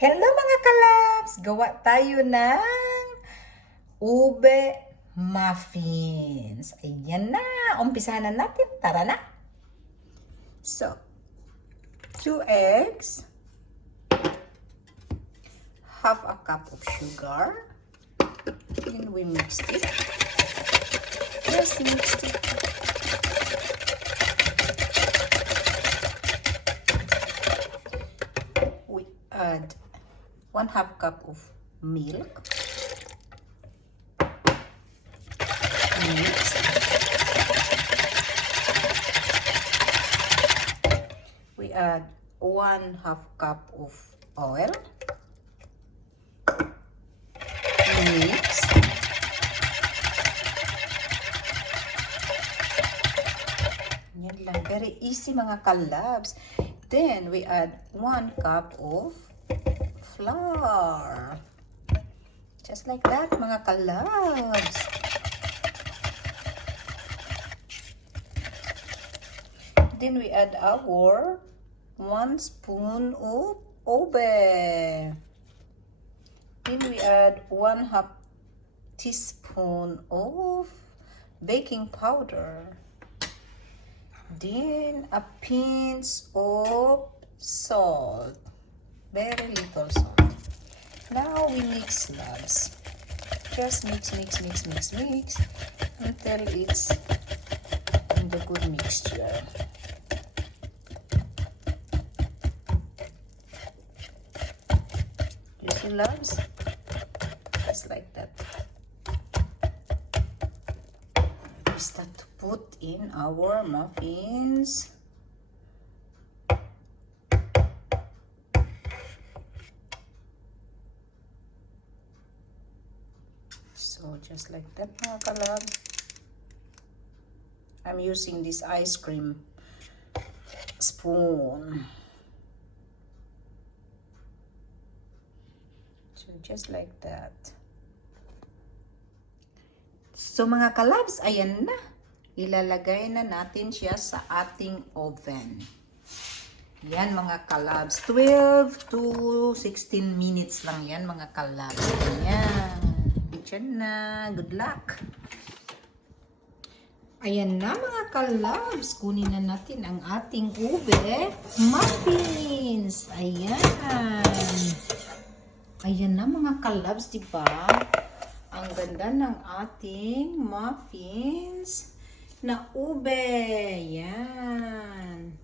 Hello mga kalabs! Gawa tayo ng ube muffins. Ayan na! Umpisahan na natin. Tara na! So, 2 eggs, half a cup of sugar, and we mix it. Just mix it. We add 1/2 cup of milk. Mix. We add 1/2 cup of oil. Mix. Yan lang. Very easy mga kalabs. Then we add 1 cup of flour. Just like that, mga kalabs. Then we add our 1 spoon of ube. Then we add 1/2 teaspoon of baking powder. Then a pinch of salt. Very little salt. Now we mix, loves. Just mix until it's in the good mixture. You see, loves? Just like that. We start to put in our muffins. So just like that, mga kalab. I'm using this ice cream spoon. So just like that. So mga kalabs, ayan na. Ilalagay na natin siya sa ating oven. Yan mga kalabs. 12 to 16 minutes lang yan mga kalabs. Ayan. Diyan na. Good luck. Ayan na mga kalabs. Kunin na natin ang ating ube muffins. Ayan. Ayan na mga kalabs, diba? Ang ganda ng ating muffins na ube. Yan.